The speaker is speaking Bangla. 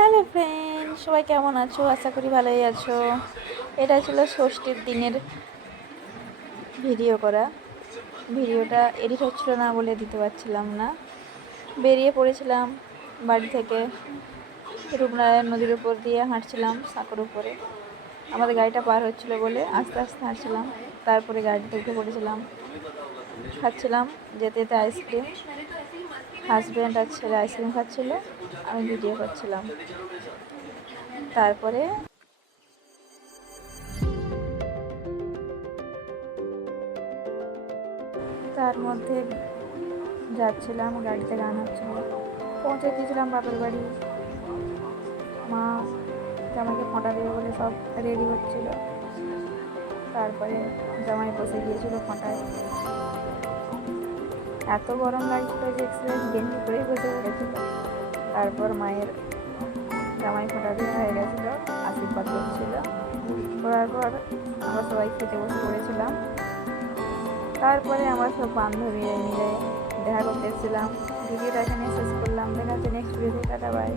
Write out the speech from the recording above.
হ্যালো ফ্রেন্ড, সবাই কেমন আছো? আশা করি ভালোই আছো। এটা ছিল ষষ্ঠীর দিনের ভিডিওটা এডিট হচ্ছিল না বলে দিতে পারছিলাম না। বেরিয়ে পড়েছিলাম বাড়ি থেকে, রূপনারায়ণ নদীর উপর দিয়ে হাঁটছিলাম সাঁকোর উপরে। আমাদের গাড়িটা পার হচ্ছিল বলে আস্তে আস্তে হাঁটছিলাম। তারপরে গাড়িতে উঠে পড়েছিলাম, খাচ্ছিলাম যেতে যেতে আইসক্রিম। হাজব্যান্ড আর ছেলে আইসক্রিম খাচ্ছিল, আমি ভিডিও করছিলাম। তারপরে তার মধ্যে যাচ্ছিলাম, গাড়িতে গান হচ্ছিল। পৌঁছে গিয়েছিলাম বাপের বাড়ি। মা জামাইকে ফোঁটা দেবে বলে সব রেডি হচ্ছিল। তারপরে জামাই বসে গিয়েছিল ফোঁটায়। এত গরম লাগছিল যে এক্সপিরিয়েন্স গেঞ্জি করেই বসে পড়েছিল। তারপর মায়ের জামাই ফোঁটা দেওয়া হয়ে গেছিলো, আশীর্বাদ করছিল। করার পর আমরা সবাই খেতে বসে পড়েছিলাম। তারপরে আমরা সব বান্ধবী মিলে দেখা করতে এসেছিলাম। ভিডিওটা এখানে শেষ করলাম। দেখা হচ্ছে নেক্সট ভিডিওতে। Tata, by.